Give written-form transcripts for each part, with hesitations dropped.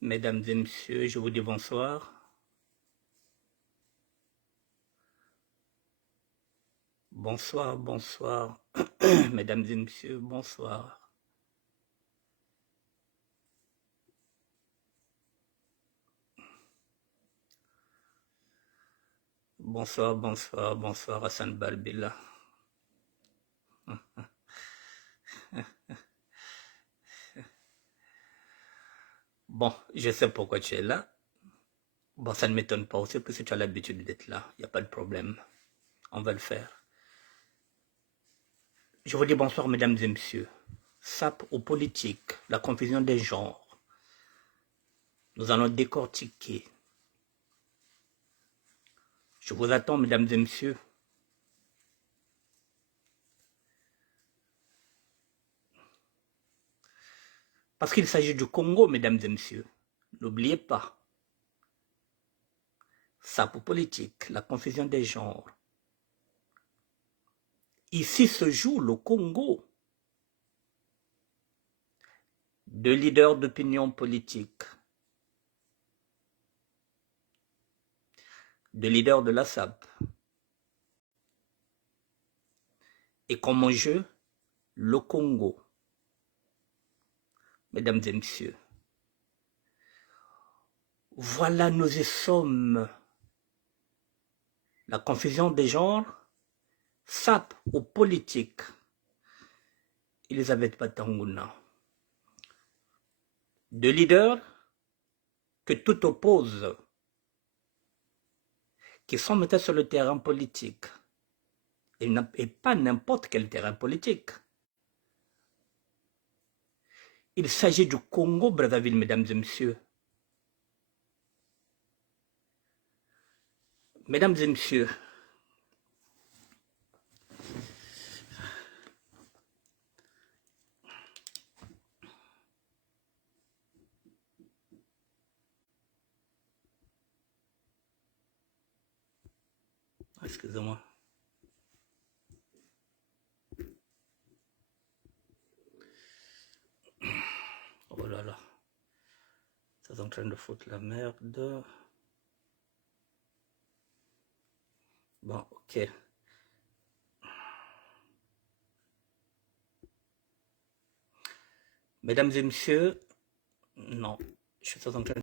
Mesdames et messieurs, je vous dis bonsoir. Bonsoir, bonsoir. Mesdames et messieurs, bonsoir. Bonsoir, bonsoir, bonsoir Hassan Balbila. Bon, je sais pourquoi tu es là. Bon, ça ne m'étonne pas aussi parce que tu as l'habitude d'être là. Il n'y a pas de problème. On va le faire. Je vous dis bonsoir, mesdames et messieurs. SAP aux politiques, la confusion des genres. Nous allons décortiquer. Je vous attends, mesdames et messieurs. Parce qu'il s'agit du Congo, mesdames et messieurs. N'oubliez pas. SAP aux politiques, la confusion des genres. Ici se joue le Congo. Deux leaders d'opinion politique, deux leaders de la SAP. Et comme enjeu, le Congo. Mesdames et messieurs, voilà, nous y sommes. La confusion des genres, SAP aux politiques. Elisabeth Patanguna. Deux leaders que tout oppose, qui sont maintenant sur le terrain politique. Et pas n'importe quel terrain politique. Il s'agit du Congo-Brazzaville, mesdames et messieurs. Mesdames et messieurs, excusez-moi. Oh là là. Ça est en train de foutre la merde. Bon, ok. Mesdames et messieurs, non, je suis en train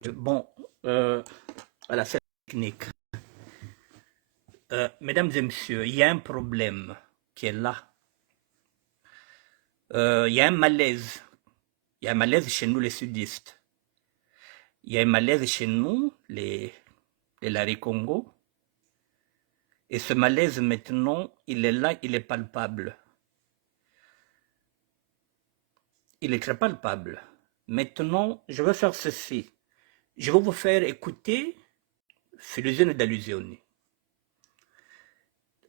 de... Bon, voilà, c'est technique. Mesdames et messieurs, il y a un problème qui est là. Il y a un malaise. Il y a un malaise chez nous, les sudistes. Il y a un malaise chez nous, les Larry Congo. Et ce malaise, maintenant, il est là, il est palpable. Il est très palpable. Maintenant, je vais faire ceci. Je vais vous faire écouter Filuzione d'Allusione.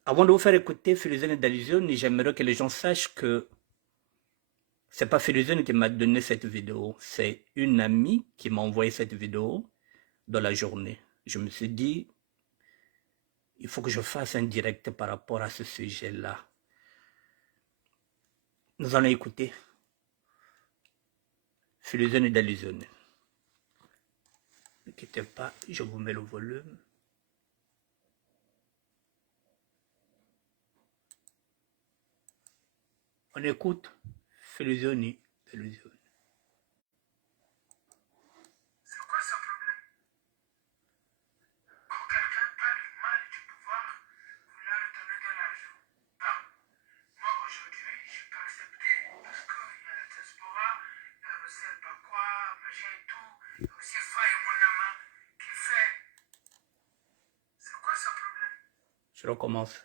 Avant de vous faire écouter Filuzione d'Allusione, j'aimerais que les gens sachent que c'est pas Filuzione qui m'a donné cette vidéo, c'est une amie qui m'a envoyé cette vidéo dans la journée. Je me suis dit, il faut que je fasse un direct par rapport à ce sujet-là. Nous allons écouter Filuzione d'Allusione. Ne quittez pas, je vous mets le volume. On écoute Filuzione d'Allusione. Je recommence.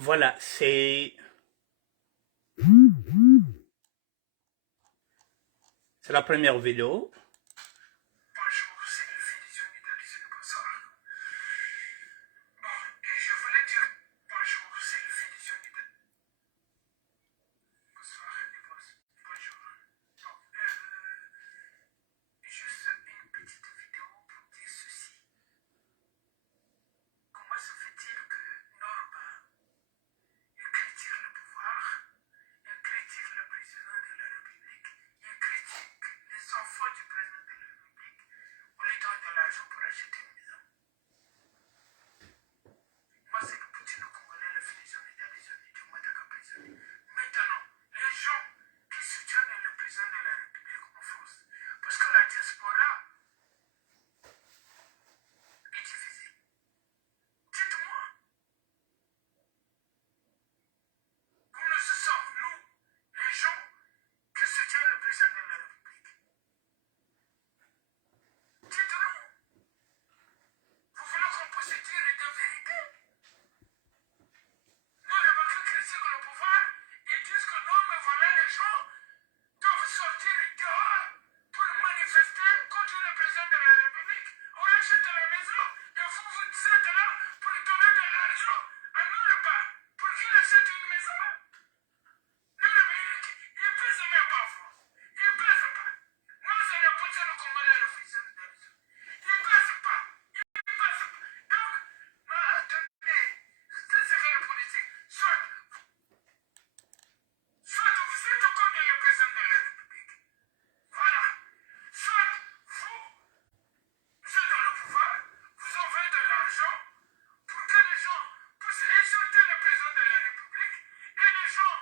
Voilà, c'est la première vidéo. Bonjour, c'est le Fédération d'Italie, bonsoir. Bon, et je voulais dire bonjour, c'est le Fédération d'Italie. Bonsoir, les boss. Bonjour. Bon, juste une petite vidéo pour dire ceci. Comment se fait-il que Norba, il critique le pouvoir, il critique le président de la République, il critique les enfants du président de la République, on lui donne de l'argent pour acheter une maison. Moi, c'est le Poutine congolais, le Fédération d'Italie, du Mataka prisonnier. Maintenant, les gens qui soutiennent le président de la République en France, parce que la diaspora est divisée. Dites-moi, comment se sommes, nous, les gens qui soutiennent le président de la République? Dites-nous, vous voulez qu'on puisse dire de vérité? Nous, les gens qui critiquent le pouvoir, ils disent que non, mais voilà, les gens doivent sortir dehors pour manifester contre le président de la République. On achète la maison et vous, vous êtes là pour donner de l'argent à nous, le bas, pour qu'il achète une maison. Nous, le pays, il ne pèse même pas, vous. Il ne pèse pas. Moi, c'est le Poutine le Congolais, le fils de l'argent. Il ne pèse pas. Il ne pèse pas. Donc, attendez, c'est ce que le politique. Soit vous êtes contre le président de la République. Voilà. Soit vous êtes dans le pouvoir, vous envoyez de l'argent pour que les gens puissent insulter le président de la République et les gens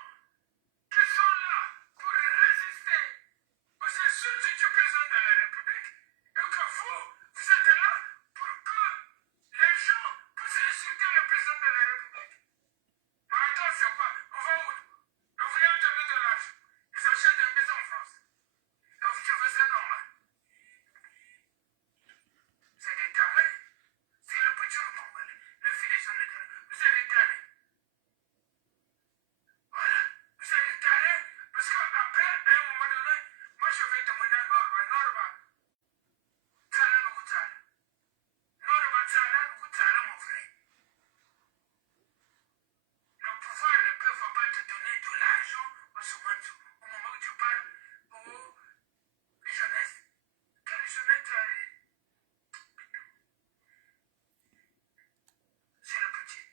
qui sont là pour résister aux insultes du président de la République et que vous êtes là pour que les gens puissent insulter le président de la République. Mais attends, c'est quoi? On va où? On voulait me donner de l'argent. Ils achètent des maisons en France. Donc tu veux ça normal. C'est des tarés. C'est le petit congolais. Le Fédération de tarés. Vous êtes des tarés. Voilà. Vous êtes des tarés parce qu'après, à un moment donné, moi je vais demander à Norba. Norba, Tsala nous Tsala. Norba, Tsala nous Tsala, mon frère. Le pouvoir ne peut pas te donner de l'argent au moment où tu parles aux jeunesse. Quelle jeunesse? C'est le petit.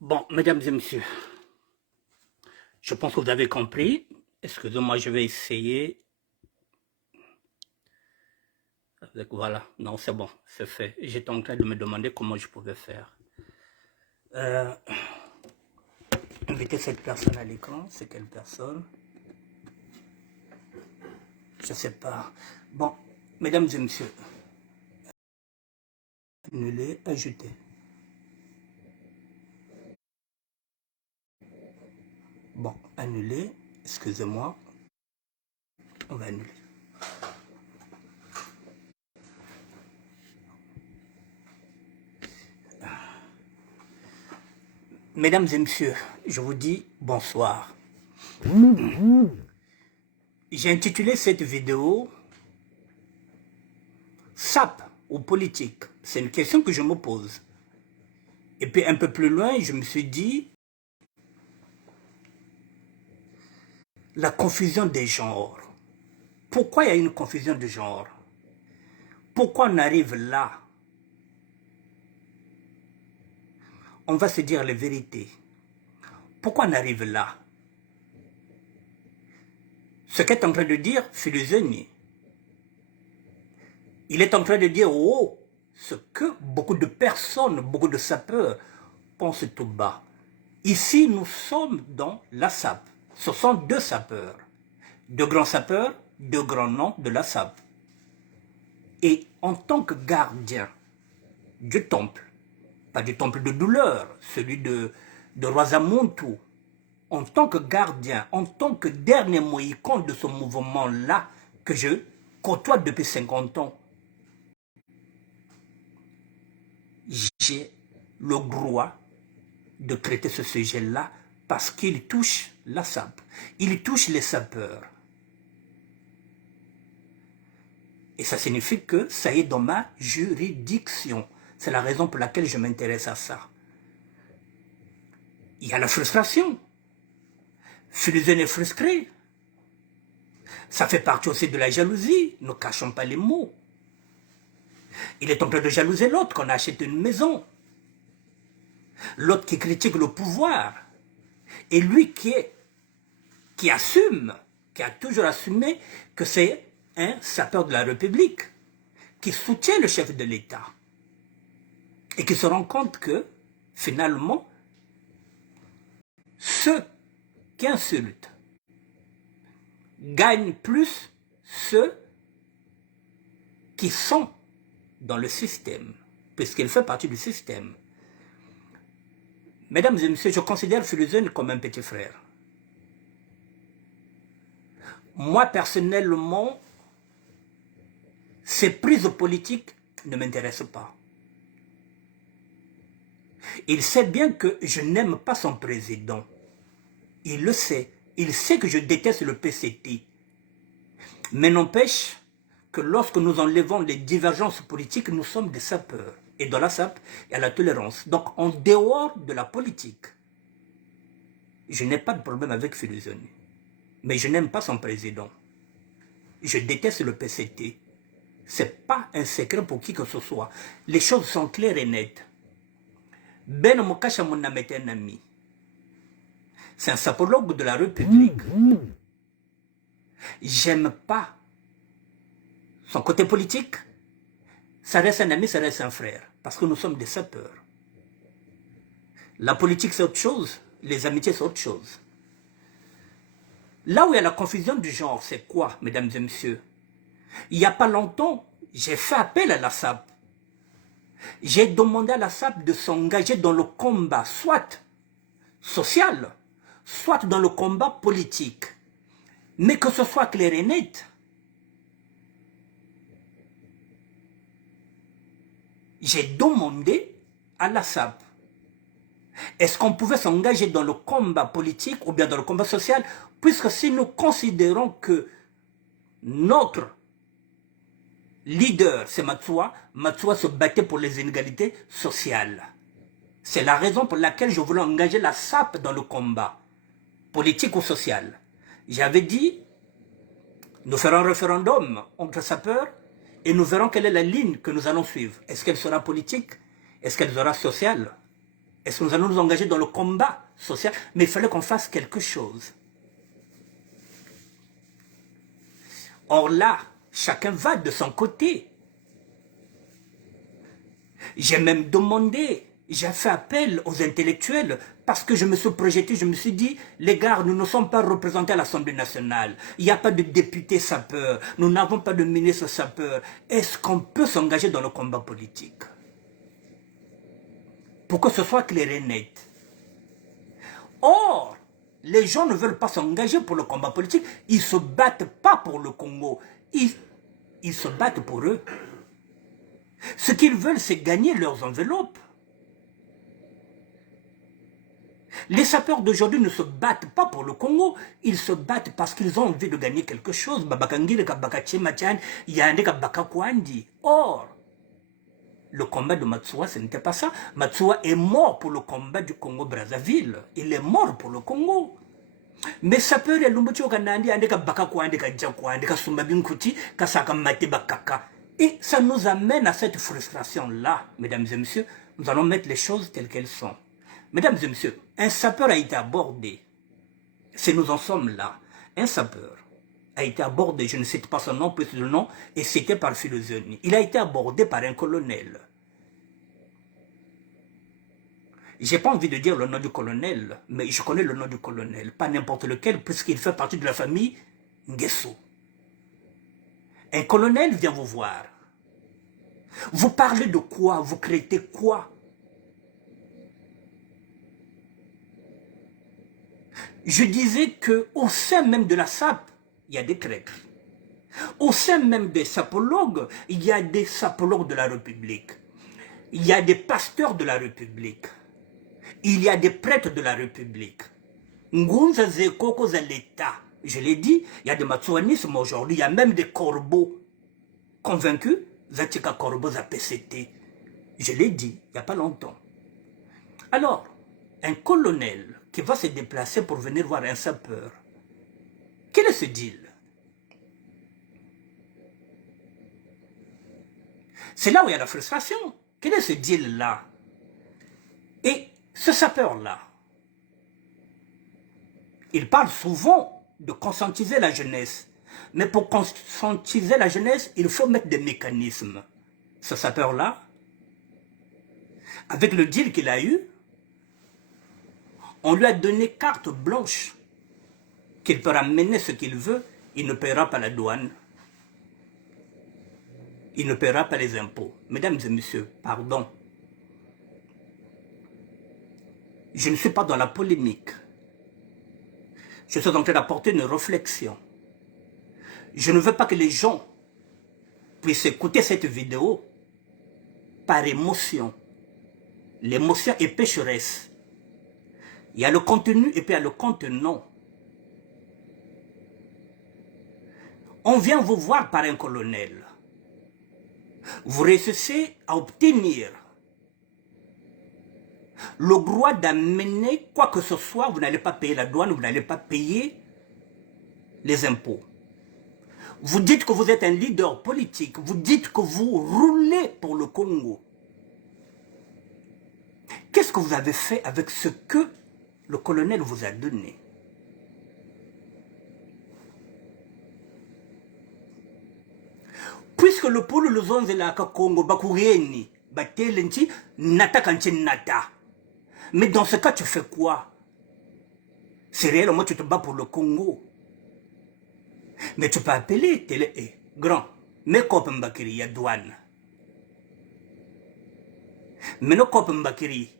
Bon, mesdames et messieurs, je pense que vous avez compris. Excusez-moi, je vais essayer. Voilà, non, c'est bon, c'est fait. J'étais en train de me demander comment je pouvais faire. Inviter cette personne à l'écran, c'est quelle personne? Je ne sais pas. Bon, mesdames et messieurs, annuler, ajouter. Bon, annuler, excusez-moi, on va annuler. Mesdames et messieurs, je vous dis bonsoir. J'ai intitulé cette vidéo « SAP ou politique ?» C'est une question que je me pose. Et puis un peu plus loin, je me suis dit la confusion des genres. Pourquoi il y a une confusion de genre? Pourquoi on arrive là? On va se dire la vérité. Pourquoi on arrive là? Ce qu'est en train de dire Philizeni, il est en train de dire oh, ce que beaucoup de personnes, beaucoup de sapeurs pensent tout bas. Ici, nous sommes dans la SAP. Ce sont deux sapeurs. Deux grands sapeurs, deux grands noms de la SAP. Et en tant que gardien du temple, pas du temple de douleur, celui de Rwasamuntu, en tant que gardien, en tant que dernier mohican de ce mouvement-là que je côtoie depuis 50 ans, j'ai le droit de traiter ce sujet-là parce qu'il touche la SAP. Il touche les sapeurs. Et ça signifie que ça est dans ma juridiction. C'est la raison pour laquelle je m'intéresse à ça. Il y a la frustration. Philizène est frustré. Ça fait partie aussi de la jalousie. Ne cachons pas les mots. Il est en train de jalouser l'autre qu'on a acheté une maison. L'autre qui critique le pouvoir. Et lui qui assume, qui a toujours assumé que c'est un sapeur de la République, qui soutient le chef de l'État. Et qui se rend compte que, finalement, ceux qui insultent gagnent plus ceux qui sont dans le système, puisqu'il fait partie du système. Mesdames et messieurs, je considère Philizène comme un petit frère. Moi, personnellement, ces prises politiques ne m'intéressent pas. Il sait bien que je n'aime pas son président. Il le sait. Il sait que je déteste le PCT. Mais n'empêche que lorsque nous enlevons les divergences politiques, nous sommes des sapeurs. Et dans la SAP, il y a la tolérance. Donc, en dehors de la politique, je n'ai pas de problème avec Philizène. Mais je n'aime pas son président. Je déteste le PCT. Ce n'est pas un secret pour qui que ce soit. Les choses sont claires et nettes. Ben Mokacha Mounam est un ami. C'est un sapologue de la République. J'aime pas son côté politique. Ça reste un ami, ça reste un frère. Parce que nous sommes des sapeurs. La politique, c'est autre chose. Les amitiés, c'est autre chose. Là où il y a la confusion du genre, c'est quoi, mesdames et messieurs? Il n'y a pas longtemps, j'ai fait appel à la SAP. J'ai demandé à la SAP de s'engager dans le combat, soit social, soit dans le combat politique. Mais que ce soit clair et net. J'ai demandé à la SAP, est-ce qu'on pouvait s'engager dans le combat politique ou bien dans le combat social, puisque si nous considérons que notre leader, c'est Matsoua, Matsoua se battait pour les inégalités sociales. C'est la raison pour laquelle je voulais engager la SAP dans le combat, politique ou social. J'avais dit, nous ferons un référendum entre sapeurs et nous verrons quelle est la ligne que nous allons suivre. Est-ce qu'elle sera politique? Est-ce qu'elle sera sociale? Est-ce que nous allons nous engager dans le combat social? Mais il fallait qu'on fasse quelque chose. Or là, chacun va de son côté. J'ai même demandé, j'ai fait appel aux intellectuels parce que je me suis projeté, je me suis dit, les gars, nous ne sommes pas représentés à l'Assemblée nationale. Il n'y a pas de députés sapeurs, nous n'avons pas de ministre sapeur. Est-ce qu'on peut s'engager dans le combat politique? Pour que ce soit clair et net. Or, les gens ne veulent pas s'engager pour le combat politique. Ils ne se battent pas pour le Congo. Ils se battent pour eux. Ce qu'ils veulent, c'est gagner leurs enveloppes. Les sapeurs d'aujourd'hui ne se battent pas pour le Congo. Ils se battent parce qu'ils ont envie de gagner quelque chose. Or, le combat de Matsoua, ce n'était pas ça. Matsoua est mort pour le combat du Congo-Brazzaville. Il est mort pour le Congo. Mais ça peut être et ça nous amène à cette frustration-là, mesdames et messieurs. Nous allons mettre les choses telles qu'elles sont. Mesdames et messieurs, un sapeur a été abordé. Si nous en sommes là, un sapeur a été abordé, je ne cite pas son nom, puisque le nom est cité par Philizène. Il a été abordé par un colonel. J'ai pas envie de dire le nom du colonel, mais je connais le nom du colonel, pas n'importe lequel, puisqu'il fait partie de la famille Nguesso. Un colonel vient vous voir. Vous parlez de quoi? Vous créez quoi? Je disais qu'au sein même de la SAP, il y a des traîtres. Au sein même des sapologues, il y a des sapologues de la République. Il y a des pasteurs de la République. Il y a des prêtres de la République. Ngunza Zekoko za l'État. Je l'ai dit, il y a des matsouanismes aujourd'hui, il y a même des corbeaux convaincus. Zatika corbeaux za PCT. Je l'ai dit, il n'y a pas longtemps. Alors, un colonel qui va se déplacer pour venir voir un sapeur, quel est ce deal? C'est là où il y a la frustration. Quel est ce deal-là? Et ce sapeur-là, il parle souvent de conscientiser la jeunesse. Mais pour conscientiser la jeunesse, il faut mettre des mécanismes. Ce sapeur-là, avec le deal qu'il a eu, on lui a donné carte blanche qu'il peut ramener ce qu'il veut, il ne paiera pas la douane. Il ne paiera pas les impôts. Mesdames et messieurs, pardon. Je ne suis pas dans la polémique. Je suis en train d'apporter une réflexion. Je ne veux pas que les gens puissent écouter cette vidéo par émotion. L'émotion est pécheresse. Il y a le contenu et puis il y a le contenant. On vient vous voir par un colonel. Vous réussissez à obtenir le droit d'amener quoi que ce soit. Vous n'allez pas payer la douane, vous n'allez pas payer les impôts. Vous dites que vous êtes un leader politique. Vous dites que vous roulez pour le Congo. Qu'est-ce que vous avez fait avec ce que le colonel vous a donné? Puisque le pôle le zonze la Congo, Bakurieni, Batelenti, Nata Kanchi Nata. Mais dans ce cas, tu fais quoi? C'est réellement tu te bats pour le Congo. Mais tu peux appeler télé grand. Mais Kop Mbakiri, il y a douane. Mais le Kop Mbakiri,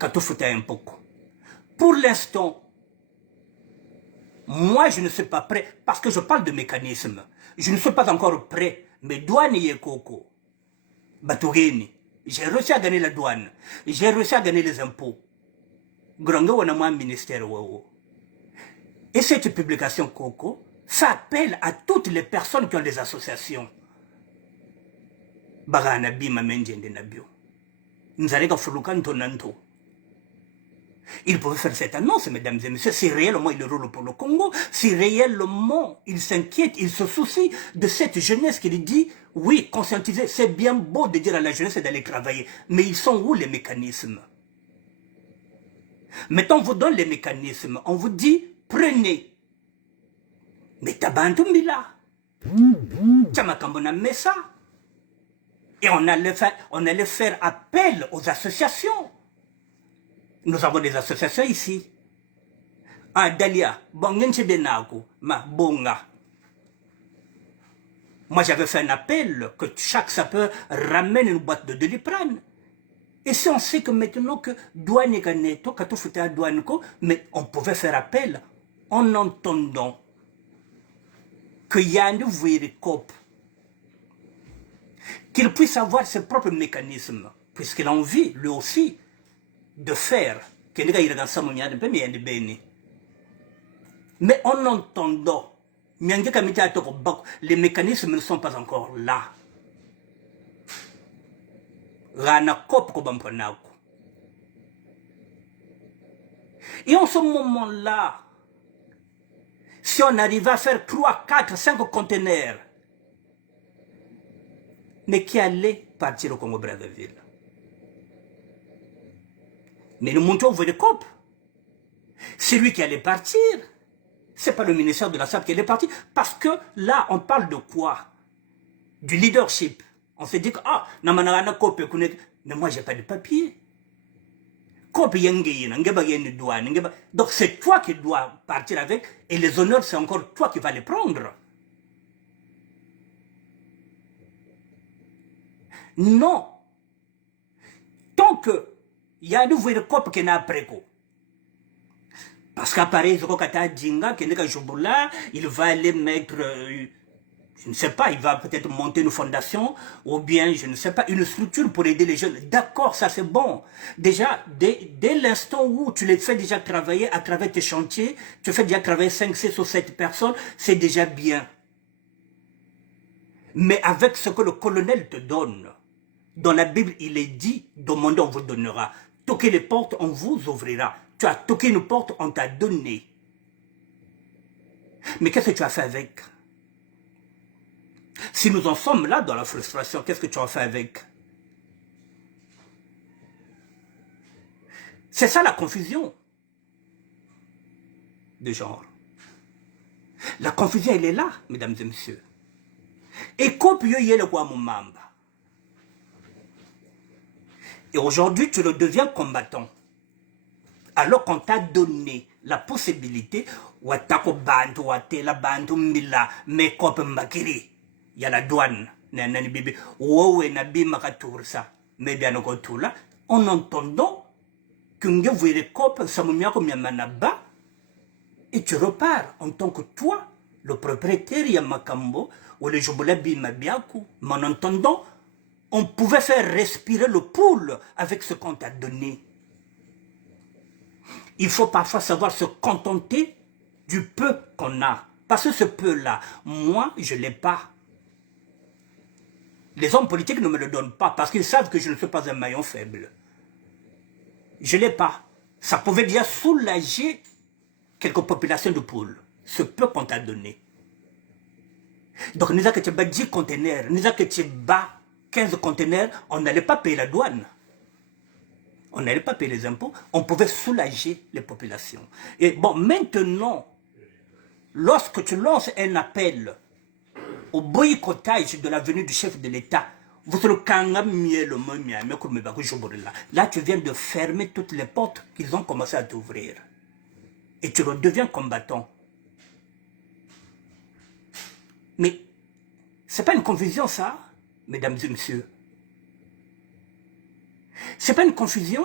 Katoufouta un peu. Pour l'instant, moi je ne suis pas prêt, parce que je parle de mécanisme. Je ne suis pas encore prêt, mais douane y est coco. Batougeni, j'ai réussi à gagner la douane, j'ai réussi à gagner les impôts. Grango on a moins ministère. Et cette publication coco, ça appelle à toutes les personnes qui ont des associations. Bagana bima menjende nabio. Nzareka fulukan tonanto. Il pouvait faire cette annonce, mesdames et messieurs, si réellement il roule pour le Congo, si réellement il s'inquiète, il se soucie de cette jeunesse qui lui dit, oui, conscientiser, c'est bien beau de dire à la jeunesse d'aller travailler, mais ils sont où les mécanismes? Mettons, on vous donne les mécanismes, on vous dit, prenez. Mais tabantumbila. Tchamakambona messa. Et on allait faire appel aux associations. Nous avons des associations ici. Ah, Dalia, ma bonga. Moi, j'avais fait un appel que chaque sapeur ramène une boîte de Doliprane. Et si on sait que maintenant que douane est douane, mais on pouvait faire appel en entendant que Yann Vouirikop, qu'il puisse avoir ses propres mécanismes, puisqu'il a envie, lui aussi, de faire, mais en entendant, les mécanismes ne sont pas encore là. Et en ce moment-là, si on arrive à faire 3, 4, 5 conteneurs, mais qui allait partir au Congo-Brazzaville? Mais nous montons au Vodecop. C'est lui qui allait partir. C'est pas le ministère de la SAP qui allait partir. Parce que là, on parle de quoi? Du leadership. On s'est dit que, ah, mais moi, j'ai pas de papier. Donc, c'est toi qui dois partir avec. Et les honneurs, c'est encore toi qui vas les prendre. Non. Tant que il y a un nouveau cop qui n'a pas préco. Parce qu'à Paris, il va aller mettre Je ne sais pas, il va peut-être monter une fondation ou bien, je ne sais pas, une structure pour aider les jeunes. D'accord, ça c'est bon. Déjà, dès l'instant où tu les fais déjà travailler à travers tes chantiers, tu fais déjà travailler 5, 6 ou 7 personnes, c'est déjà bien. Mais avec ce que le colonel te donne, dans la Bible, il est dit, demandez, on vous donnera. Toquez les portes, on vous ouvrira. Tu as toqué une porte, on t'a donné. Mais qu'est-ce que tu as fait avec? Si nous en sommes là dans la frustration, qu'est-ce que tu as fait avec? C'est ça la confusion de genre. La confusion, elle est là, mesdames et messieurs. Et Et aujourd'hui, tu le deviens combattant. Alors qu'on t'a donné la possibilité, il y a la douane, en entendant et tu repars en tant que toi, le propriétaire Yamakambo, ou le Jobolabi Mabiaku, mais en entendant, on pouvait faire respirer le poule avec ce qu'on t'a donné. Il faut parfois savoir se contenter du peu qu'on a. Parce que ce peu-là, moi, je ne l'ai pas. Les hommes politiques ne me le donnent pas parce qu'ils savent que je ne suis pas un maillon faible. Je ne l'ai pas. Ça pouvait déjà soulager quelques populations de poules. Ce peu qu'on t'a donné. Donc, nous avons que tu bats 10 conteneurs, nous avons que tu bats 15 conteneurs, on n'allait pas payer la douane. On n'allait pas payer les impôts, on pouvait soulager les populations. Et bon, maintenant, lorsque tu lances un appel au boycottage de la venue du chef de l'État, là, tu viens de fermer toutes les portes qu'ils ont commencé à t'ouvrir. Et tu redeviens combattant. Mais, c'est pas une confusion, ça, mesdames et messieurs. C'est pas une confusion.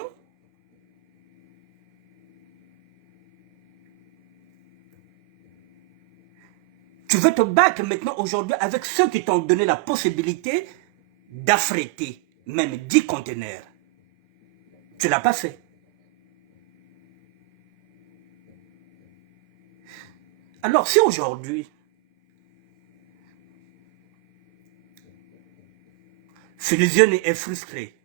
Tu veux te battre maintenant aujourd'hui avec ceux qui t'ont donné la possibilité d'affréter même 10 conteneurs. Tu ne l'as pas fait. Alors si aujourd'hui, Fusion est frustré,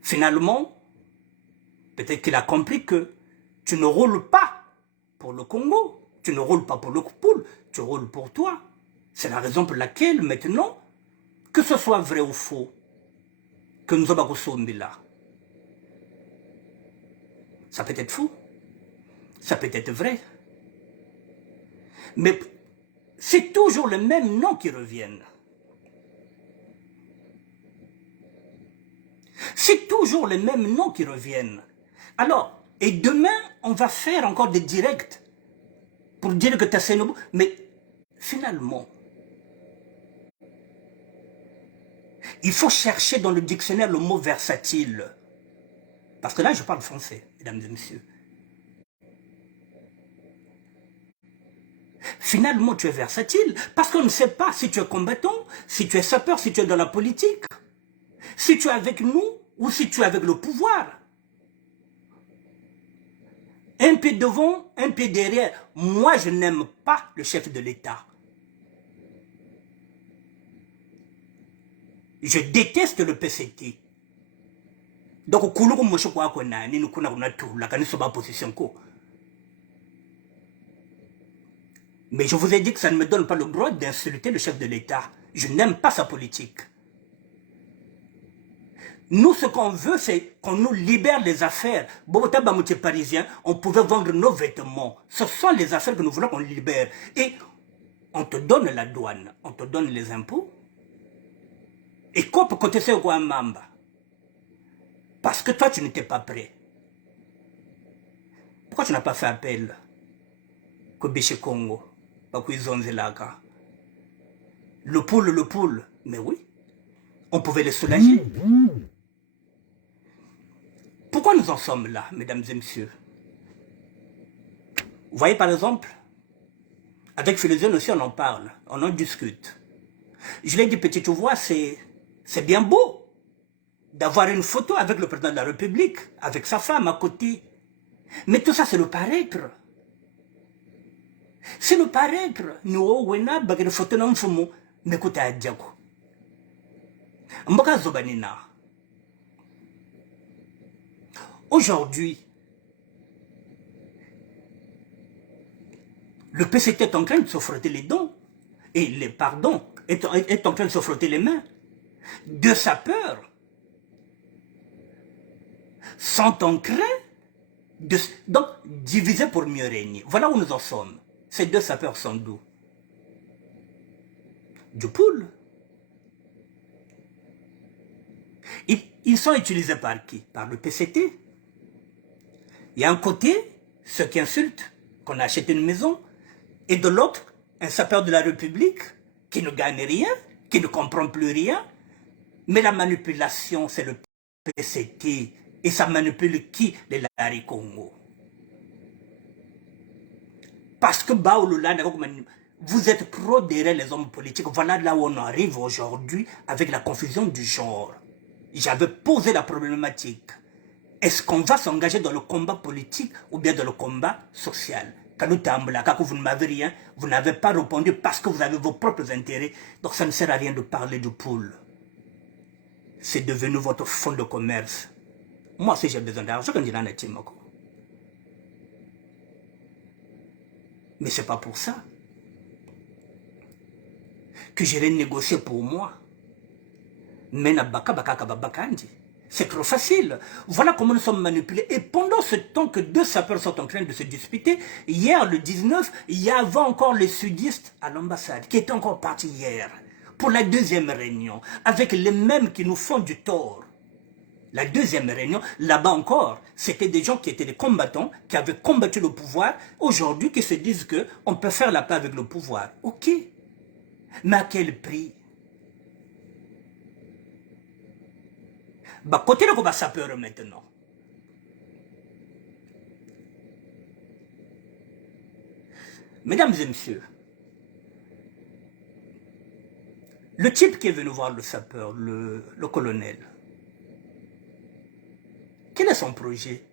finalement, peut-être qu'il a compris que tu ne roules pas pour le Congo, tu ne roules pas pour le poule, tu roules pour toi. C'est la raison pour laquelle maintenant, que ce soit vrai ou faux, que nous sommes là, ça peut être faux, ça peut être vrai. Mais c'est toujours le même nom qui reviennent. C'est toujours les mêmes noms qui reviennent. Alors, et demain, on va faire encore des directs pour dire que tu as Sénobo. Mais finalement, il faut chercher dans le dictionnaire le mot versatile. Parce que là, je parle français, mesdames et messieurs. Finalement, tu es versatile parce qu'on ne sait pas si tu es combattant, si tu es sapeur, si tu es dans la politique, si tu es avec nous ou si tu es avec le pouvoir. Un pied devant, un pied derrière. Moi, je n'aime pas le chef de l'État. Je déteste le PCT. Donc, mais je vous ai dit que ça ne me donne pas le droit d'insulter le chef de l'État. Je n'aime pas sa politique. Nous, ce qu'on veut, c'est qu'on nous libère les affaires. Bogota Bamouti parisien, on pouvait vendre nos vêtements. Ce sont les affaires que nous voulons qu'on libère. Et on te donne la douane, on te donne les impôts. Et quoi pour côté c'est quoi Mamba? Parce que toi, tu n'étais pas prêt. Pourquoi tu n'as pas fait appel? Kobiche Congo, Bakuizonzelaka. Le poule. Mais oui, on pouvait les soulager. Pourquoi nous en sommes là, mesdames et messieurs? Vous voyez par exemple, avec Philosène aussi on en parle, on en discute. Je l'ai dit, petite voix, c'est bien beau d'avoir une photo avec le président de la République, avec sa femme à côté. Mais tout ça, c'est le paraître. C'est le paraître. Nous, wena, bagay photo na mfumo, mekuta adjago. Mboka zobanina. Aujourd'hui, le PCT est en train de se frotter les dents, et les pardons, est en train de se frotter les mains. Deux sapeurs sont en train de... Donc, diviser pour mieux régner. Voilà où nous en sommes. Ces deux sapeurs sont d'où? Du pool. Ils sont utilisés par qui? Par le PCT. Il y a un côté, ceux qui insultent, qu'on a acheté une maison, et de l'autre, un sapeur de la République qui ne gagne rien, qui ne comprend plus rien. Mais la manipulation, c'est le PCT. Et ça manipule qui? Les Lari Congo. Parce que vous êtes trop derrière les hommes politiques. Voilà là où on arrive aujourd'hui avec la confusion du genre. J'avais posé la problématique. Est-ce qu'on va s'engager dans le combat politique ou bien dans le combat social? Quand vous ne m'avez rien, vous n'avez pas répondu parce que vous avez vos propres intérêts. Donc ça ne sert à rien de parler du pool. C'est devenu votre fonds de commerce. Moi aussi j'ai besoin d'argent quand je n'en ai pas. Mais ce n'est pas pour ça que j'irai négocier pour moi. C'est trop facile. Voilà comment nous sommes manipulés. Et pendant ce temps que deux sapeurs sont en train de se disputer, hier, le 19, il y avait encore les sudistes à l'ambassade, qui étaient encore partis hier, pour la deuxième réunion, avec les mêmes qui nous font du tort. La deuxième réunion, là-bas encore, c'était des gens qui étaient des combattants, qui avaient combattu le pouvoir, aujourd'hui qui se disent qu'on peut faire la paix avec le pouvoir. Ok. Mais à quel prix? Bah, côté de sapeur maintenant. Mesdames et messieurs, le type qui est venu voir le sapeur, le colonel, quel est son projet?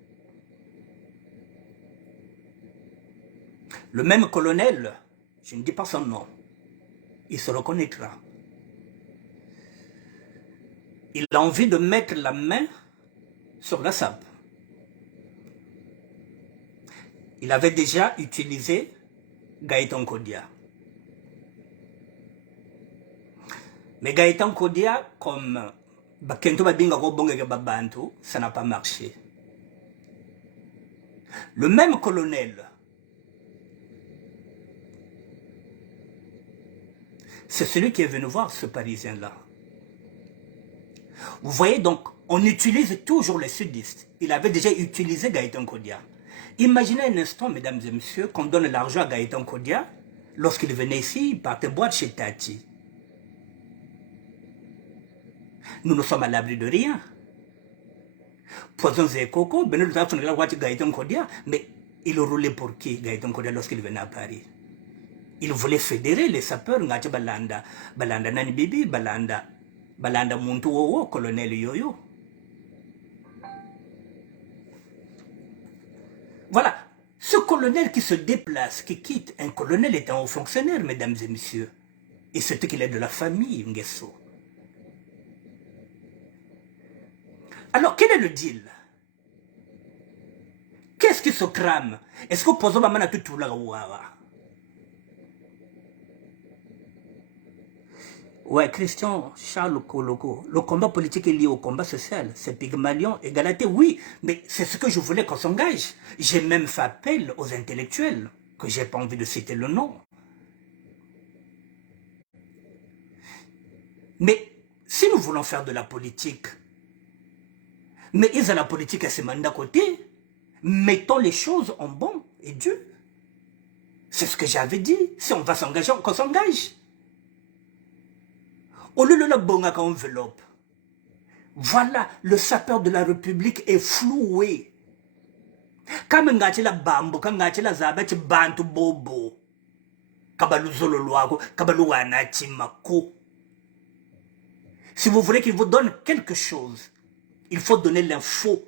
Le même colonel, je ne dis pas son nom, il se reconnaîtra. Il a envie de mettre la main sur la sape. Il avait déjà utilisé Gaëtan Kodia. Mais Gaëtan Kodia, comme ça n'a pas marché. Le même colonel, c'est celui qui est venu voir ce Parisien-là. Vous voyez donc, on utilise toujours les sudistes. Il avait déjà utilisé Gaëtan Kodia. Imaginez un instant, mesdames et messieurs, qu'on donne l'argent à Gaëtan Kodia. Lorsqu'il venait ici, il partait boire chez Tati. Nous ne sommes à l'abri de rien. Poisons et coco, Gaëtan Kodia, mais il roulait pour qui, Gaëtan Kodia, lorsqu'il venait à Paris? Il voulait fédérer les sapeurs, Balanda Nani Bibi, Balanda Muntu Wowo, colonel Yoyo. Voilà, ce colonel qui se déplace, qui quitte, un colonel est un haut fonctionnaire, mesdames et messieurs. Et c'est qu'il est de la famille, Nguesso. Alors, quel est le deal? Qu'est-ce qui se crame? Est-ce que vous posez ma tout là? Ouais, Christian Charles Koloko, le combat politique est lié au combat social. C'est Pygmalion et Galatée, oui, mais c'est ce que je voulais qu'on s'engage. J'ai même fait appel aux intellectuels, que j'ai pas envie de citer le nom. Mais si nous voulons faire de la politique, mais ils ont la politique à ce mandat côté, mettons les choses en bon et Dieu. C'est ce que j'avais dit. Si on va s'engager, qu'on s'engage. Au lieu de la bonne enveloppe, voilà, le sapeur de la République est floué. Kama ngachila bambu, kama ngachila zabachi bantu bobo. Kabalu zolo luago, kabalu wanachi mako. Si vous voulez qu'il vous donne quelque chose, il faut donner l'info.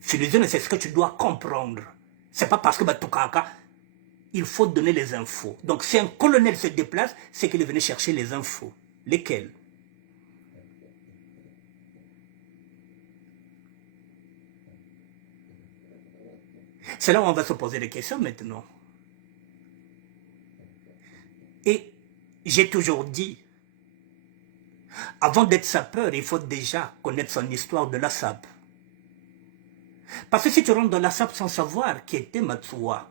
Philosophe, c'est ce que tu dois comprendre. C'est pas parce que Batukaka, il faut donner les infos. Donc si un colonel se déplace, c'est qu'il est venu chercher les infos. Lesquelles? C'est là où on va se poser des questions maintenant. Et j'ai toujours dit, avant d'être sapeur, il faut déjà connaître son histoire de la sape. Parce que si tu rentres dans la sape sans savoir qui était Matsuwa,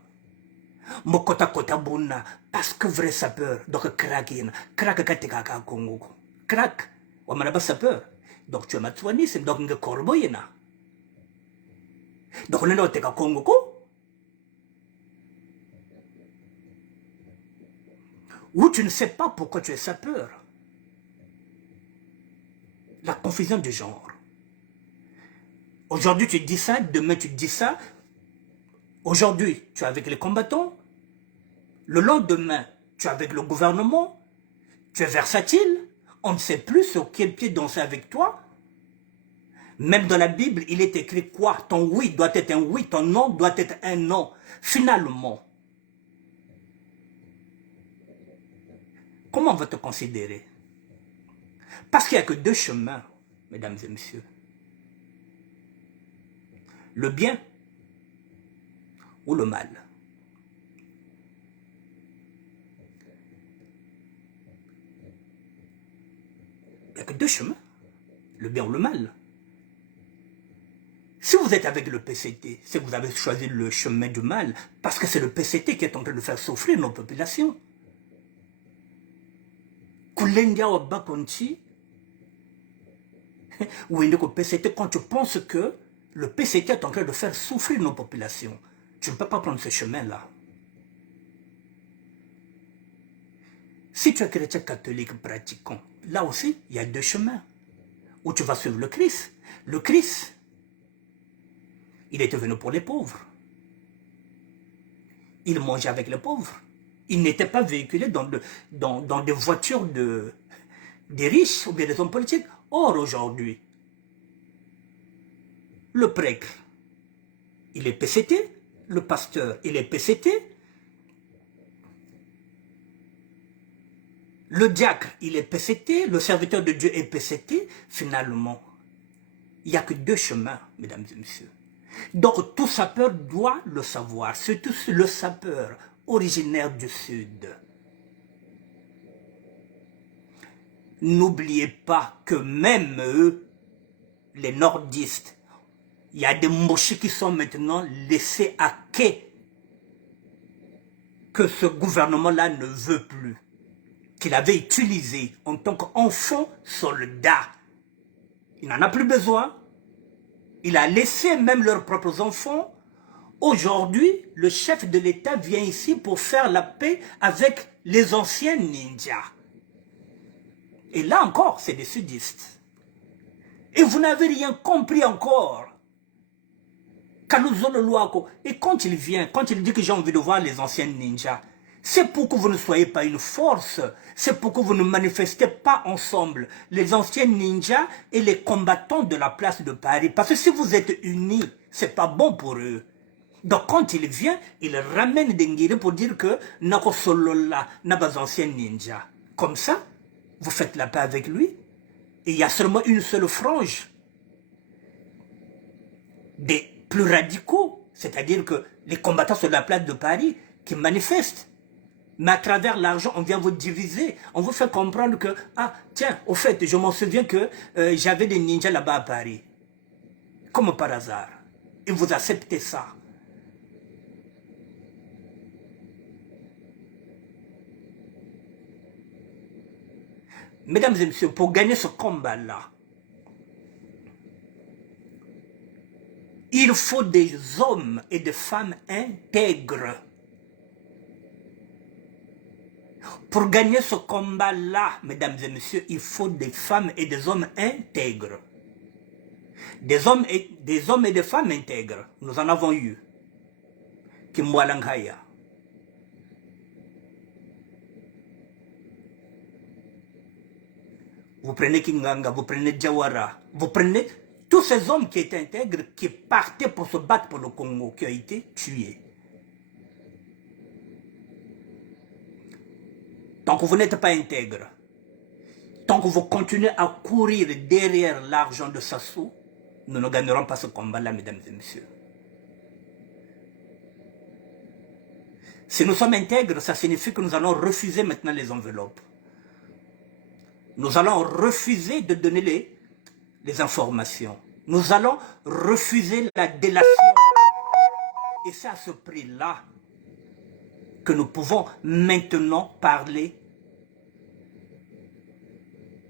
Mokota Kota Buna, parce que vrai sapeur, donc crack, katekaka Kongo. Crack, Wamanaba sapeur. Donc tu es Matsuanisme, donc un corboyena. Donc on est dans le Congo. Ou tu ne sais pas pourquoi tu es sapeur. La confusion du genre. Aujourd'hui tu dis ça, demain tu dis ça. Aujourd'hui tu es avec les combattants. Le lendemain tu es avec le gouvernement. Tu es versatile. On ne sait plus sur quel pied danser avec toi. Même dans la Bible, il est écrit quoi? Ton oui doit être un oui, ton non doit être un non. Finalement, comment on va te considérer? Parce qu'il n'y a que deux chemins, mesdames et messieurs. Le bien ou le mal. Il n'y a que deux chemins, le bien ou le mal. Si vous êtes avec le PCT, c'est que vous avez choisi le chemin du mal, parce que c'est le PCT qui est en train de faire souffrir nos populations. Kulenga wa bakonchi, ou PCT, quand tu penses que le PCT est en train de faire souffrir nos populations, tu ne peux pas prendre ce chemin-là. Si tu es chrétien catholique pratiquant, là aussi, il y a deux chemins. Où tu vas suivre le Christ. Le Christ, il était venu pour les pauvres. Il mangeait avec les pauvres. Il n'était pas véhiculé dans des voitures des riches ou bien des hommes politiques. Or, aujourd'hui, le prêtre, il est PCT. Le pasteur, il est PCT. Le diacre, il est PCT. Le serviteur de Dieu est PCT. Finalement, il n'y a que deux chemins, mesdames et messieurs. Donc, tout sapeur doit le savoir, surtout le sapeur originaire du Sud. N'oubliez pas que même eux, les nordistes, il y a des mochis qui sont maintenant laissés à quai que ce gouvernement-là ne veut plus, qu'il avait utilisé en tant qu'enfant soldat. Il n'en a plus besoin. Il a laissé même leurs propres enfants. Aujourd'hui, le chef de l'État vient ici pour faire la paix avec les anciens ninjas. Et là encore, c'est des sudistes. Et vous n'avez rien compris encore. Kaluzolo Luako. Et quand il vient, quand il dit que j'ai envie de voir les anciens ninjas, c'est pour que vous ne soyez pas une force. C'est pour que vous ne manifestez pas ensemble les anciens ninjas et les combattants de la place de Paris. Parce que si vous êtes unis, c'est pas bon pour eux. Donc quand il vient, il ramène des Ngiri pour dire que Nako Solola n'a pas anciens ninjas. Comme ça, vous faites la paix avec lui. Et il y a seulement une seule frange des plus radicaux, c'est-à-dire que les combattants sur la place de Paris qui manifestent. Mais à travers l'argent, on vient vous diviser. On vous fait comprendre que, ah, tiens, au fait, je m'en souviens que j'avais des ninjas là-bas à Paris. Comme par hasard. Et vous acceptez ça. Mesdames et messieurs, pour gagner ce combat-là, il faut des hommes et des femmes intègres. Pour gagner ce combat-là, mesdames et messieurs, il faut des femmes et des hommes intègres. Des hommes et des femmes intègres, nous en avons eu. Kimwalangaya. Vous prenez Kinganga, vous prenez Jawara, vous prenez tous ces hommes qui étaient intègres, qui partaient pour se battre pour le Congo, qui ont été tués. Tant que vous n'êtes pas intègre, tant que vous continuez à courir derrière l'argent de Sassou, nous ne gagnerons pas ce combat-là, mesdames et messieurs. Si nous sommes intègres, ça signifie que nous allons refuser maintenant les enveloppes. Nous allons refuser de donner les informations. Nous allons refuser la délation. Et c'est à ce prix-là que nous pouvons maintenant parler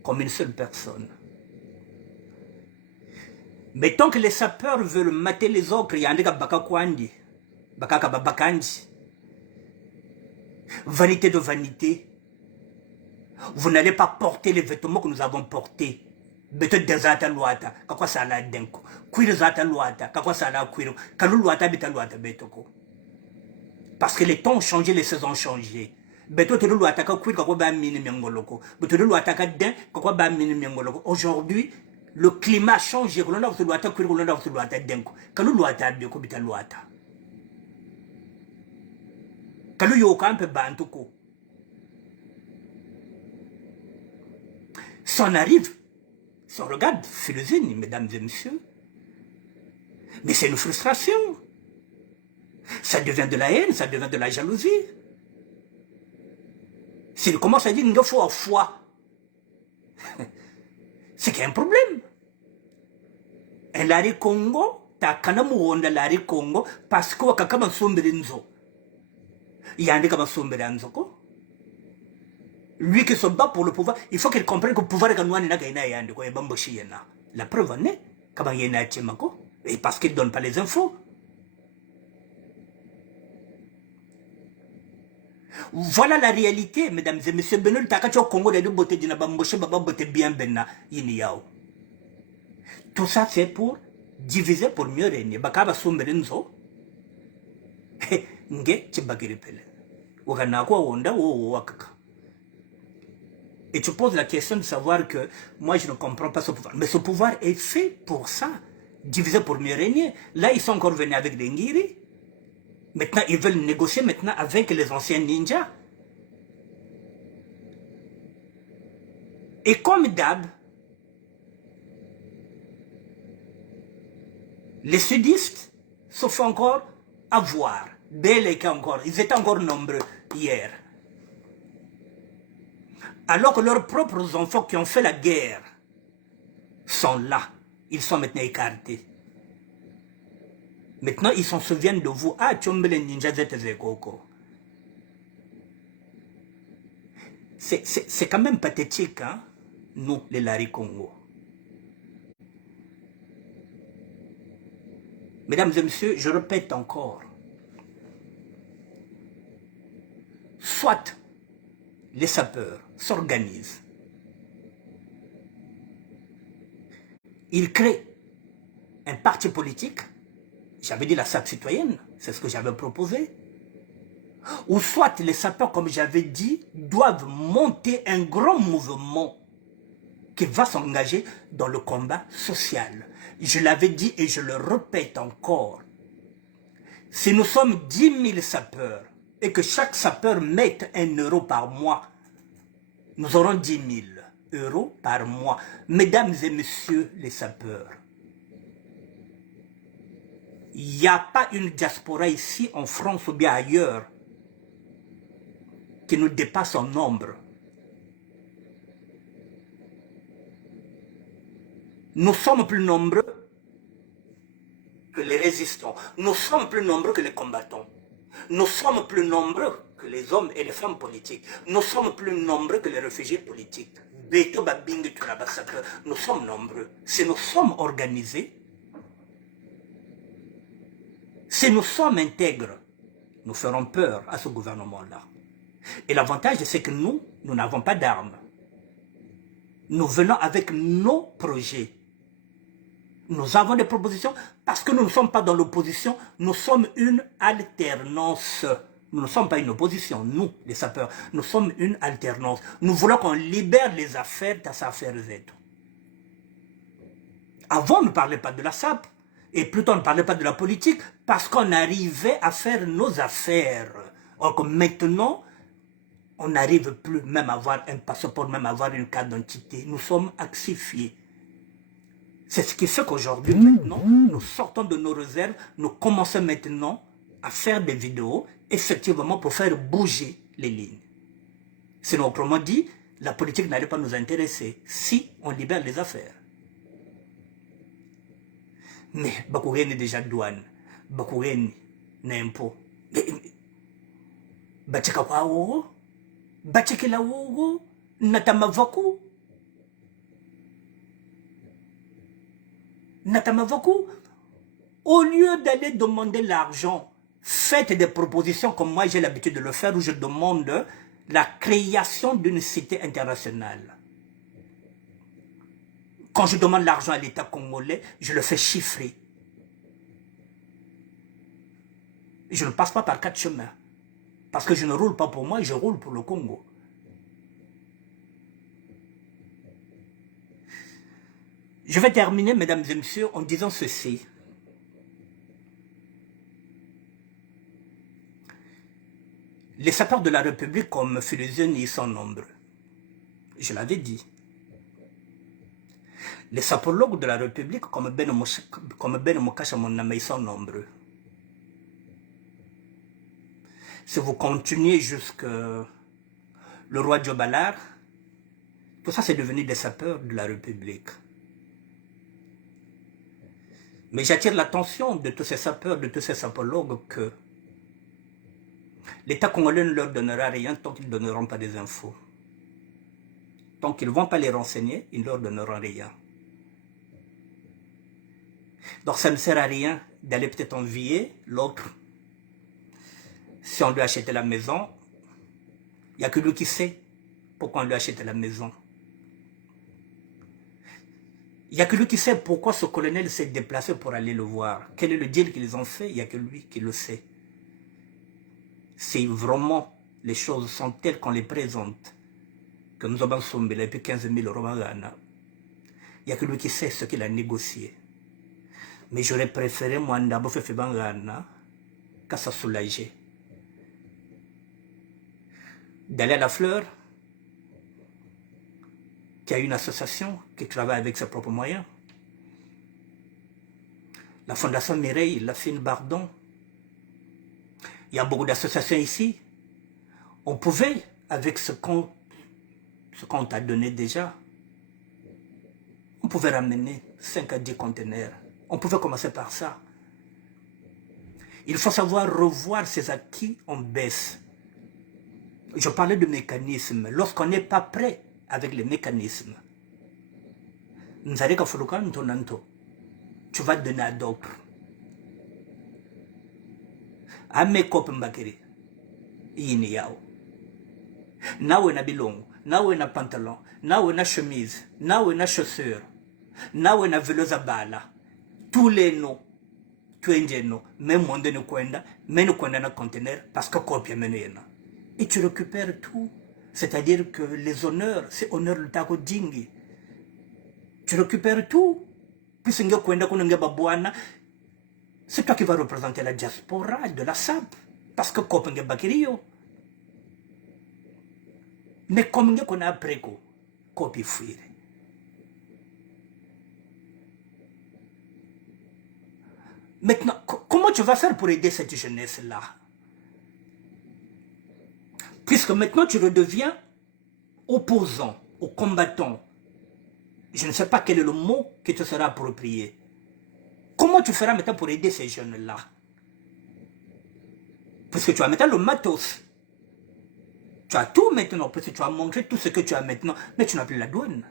comme une seule personne. Mais tant que les sapeurs veulent mater les autres, il y a un bakakwandi, bakakababakandi. Vanité de vanité. Vous n'allez pas porter les vêtements que nous avons portés. Beto dezata luata, kakwa sala denko. Kuiro zata luata, kakwa sala kuiro. Kalu luata beta luata betoko. Parce que les temps ont changé, les saisons ont changé. Beto te luata ka kuiro kakwa ba mini miangoloko. Beto luata ka den kakwa ba mini miangoloko. Aujourd'hui, le climat a changé. Kolonda vous luata kuiro, kolonda vous luata denko. Kalu luata beko beta luata. Kalu yoka un peu bantoko. Ça en arrive. Si on regarde Philosine, mesdames et messieurs, mais c'est une frustration. Ça devient de la haine, ça devient de la jalousie. S'il commence à dire une fois foi, c'est qu'il y a un problème. Et l'Ari Congo, ta kanamuonda l'Ari Congo, parce que wakakama somberinzo. Il y a un décama somberinzo. Lui qui se bat pour le pouvoir, il faut qu'il comprenne que le pouvoir est gagnant. La preuve en est, et parce qu'il ne donne pas les infos. Voilà la réalité, mesdames et messieurs. Benul Takacho Congo de beauté d'une bambouche, beauté bien benna, yiniao. Tout ça, c'est pour diviser pour mieux régner. Bakaba sombrenzo. Nge, tchibagiripele. Ouganakwa wonda, ou wakaka. Et tu poses la question de savoir que moi je ne comprends pas ce pouvoir. Mais ce pouvoir est fait pour ça. Diviser pour mieux régner. Là ils sont encore venus avec des Ngiri. Maintenant ils veulent négocier maintenant avec les anciens ninjas. Et comme d'hab, les sudistes se font encore avoir. Bel et encore. Ils étaient encore nombreux hier. Alors que leurs propres enfants qui ont fait la guerre sont là. Ils sont maintenant écartés. Maintenant, ils s'en souviennent de vous. Ah, Tchombele Ninja Zetezekoko. C'est quand même pathétique, hein, nous, les Lari Congo. Mesdames et messieurs, je répète encore. Soit les sapeurs s'organisent. Ils créent un parti politique. J'avais dit la SAP citoyenne, c'est ce que j'avais proposé. Ou soit les sapeurs, comme j'avais dit, doivent monter un grand mouvement qui va s'engager dans le combat social. Je l'avais dit et je le répète encore. Si nous sommes 10 000 sapeurs, et que chaque sapeur mette 1 euro par mois, nous aurons 10 000 euros par mois. Mesdames et messieurs les sapeurs, il n'y a pas une diaspora ici en France ou bien ailleurs qui nous dépasse en nombre. Nous sommes plus nombreux que les résistants. Nous sommes plus nombreux que les combattants. Nous sommes plus nombreux que les hommes et les femmes politiques. Nous sommes plus nombreux que les réfugiés politiques. Nous sommes nombreux. Si nous sommes organisés, si nous sommes intègres, nous ferons peur à ce gouvernement-là. Et l'avantage, c'est que nous n'avons pas d'armes. Nous venons avec nos projets. Nous avons des propositions parce que nous ne sommes pas dans l'opposition, nous sommes une alternance. Nous ne sommes pas une opposition, nous, les sapeurs, nous sommes une alternance. Nous voulons qu'on libère les affaires de sa affaire Z. Avant, on ne parlait pas de la SAP, et plutôt on ne parlait pas de la politique, parce qu'on arrivait à faire nos affaires. Or que maintenant, on n'arrive plus même à avoir un passeport, même à avoir une carte d'identité. Nous sommes axifiés. C'est ce qui fait qu'aujourd'hui, maintenant, nous sortons de nos réserves, nous commençons maintenant à faire des vidéos, effectivement, pour faire bouger les lignes. Sinon, autrement dit, la politique n'allait pas nous intéresser si on libère les affaires. Mais Bakoureni déjà douane, Bakoureni n'impôt. Bachika kwa wogo, Bachikila wogo, Natamavaku. Natamavaku. Au lieu d'aller demander l'argent, faites des propositions comme moi j'ai l'habitude de le faire, où je demande la création d'une cité internationale. Quand je demande l'argent à l'État congolais, je le fais chiffrer. Je ne passe pas par 4 chemins. Parce que je ne roule pas pour moi, je roule pour le Congo. Je vais terminer, mesdames et messieurs, en disant ceci. Les sapeurs de la République, comme Philizone, ils sont nombreux. Je l'avais dit. Les sapologues de la République, comme Ben Mokacha Monama, ils sont nombreux. Si vous continuez jusqu'à le roi Djobalar, tout ça c'est devenu des sapeurs de la République. Mais j'attire l'attention de tous ces sapeurs, de tous ces sapologues que l'État congolais ne leur donnera rien tant qu'ils ne donneront pas des infos. Tant qu'ils ne vont pas les renseigner, ils ne leur donneront rien. Donc ça ne sert à rien d'aller peut-être envier l'autre. Si on lui achète la maison, il n'y a que lui qui sait pourquoi on lui achète la maison. Il n'y a que lui qui sait pourquoi ce colonel s'est déplacé pour aller le voir. Quel est le deal qu'ils ont fait, il n'y a que lui qui le sait. Si vraiment les choses sont telles qu'on les présente, que nous avons sombé depuis 15 000 euros, il n'y a que lui qui sait ce qu'il a négocié. Mais j'aurais préféré, moi, d'abord faire Bangana, qu'à ça soulager. D'aller à la Fleur, qui a une association qui travaille avec ses propres moyens. La Fondation Mireille, la Fine Bardon. Il y a beaucoup d'associations ici. On pouvait, avec ce qu'on t'a donné déjà, on pouvait ramener 5 à 10 conteneurs. On pouvait commencer par ça. Il faut savoir revoir ses acquis en baisse. Je parlais de mécanismes. Lorsqu'on n'est pas prêt avec les mécanismes, tu vas donner à d'autres. Ame kope mbakiri. Yini yao. Nawe na bilongo. Nawe na pantalon. Nawe na chemise. Nawe na chaussure. Nawe na veloza bala. Tous les noms. Tu es no. Même monde ne kwenda. Mais nous kwenda na conteneur. Parce que copie menuyena. Et tu récupères tout. C'est-à-dire que les honneurs, c'est honneur de Tako Djingi. Tu récupères tout. Puis c'est toi qui vas représenter la diaspora de la SAP. Parce que Kopenge Bakirio. Mais comme on a appris quoi, copie fuir. Maintenant, comment tu vas faire pour aider cette jeunesse-là? Puisque maintenant tu redeviens opposant, au combattant. Je ne sais pas quel est le mot qui te sera approprié. Comment tu feras maintenant pour aider ces jeunes-là? Parce que tu as maintenant le matos. Tu as tout maintenant, parce que tu as montré tout ce que tu as maintenant, mais tu n'as plus la douane.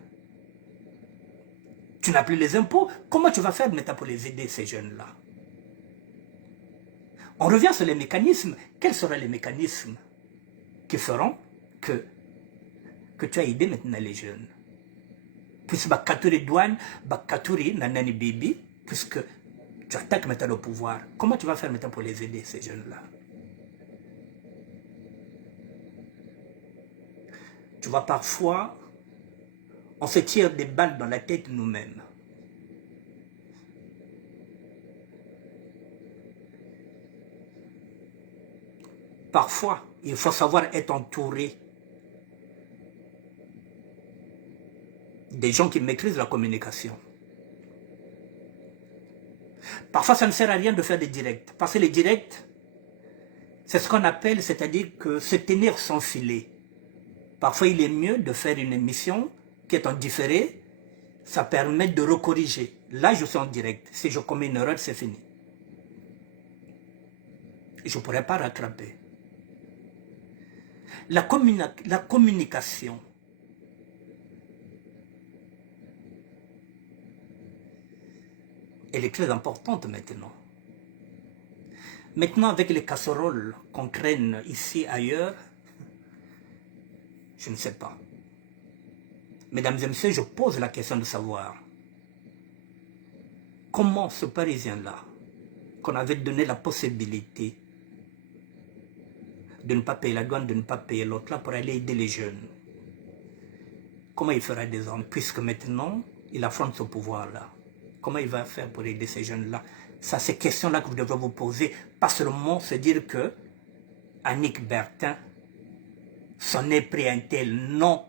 Tu n'as plus les impôts. Comment tu vas faire maintenant pour les aider, ces jeunes-là? On revient sur les mécanismes. Quels seraient les mécanismes qui feront que tu as aidé maintenant les jeunes? puisque Bakatouri douane, Bakatouri nanani bibi, puisque tu attaques maintenant le pouvoir. Comment tu vas faire maintenant pour les aider, ces jeunes-là? Tu vois, parfois, on se tire des balles dans la tête nous-mêmes. Parfois, il faut savoir être entouré des gens qui maîtrisent la communication. Parfois, ça ne sert à rien de faire des directs. Parce que les directs, c'est ce qu'on appelle, c'est-à-dire que se tenir sans filet. Parfois, il est mieux de faire une émission qui est en différé. Ça permet de recorriger. Là, je suis en direct. Si je commets une erreur, c'est fini. Je ne pourrais pas rattraper. La communication, elle est très importante maintenant. Maintenant, avec les casseroles qu'on traîne ici, ailleurs, je ne sais pas. Mesdames et messieurs, je pose la question de savoir comment ce Parisien-là, qu'on avait donné la possibilité de ne pas payer la douane, de ne pas payer l'autre là pour aller aider les jeunes, comment il fera désormais, puisque maintenant, il affronte ce pouvoir-là. Comment il va faire pour aider ces jeunes-là? Ça, c'est questions-là que vous devrez vous poser. Pas seulement se dire que Annick Bertin s'en est pris un tel. Non.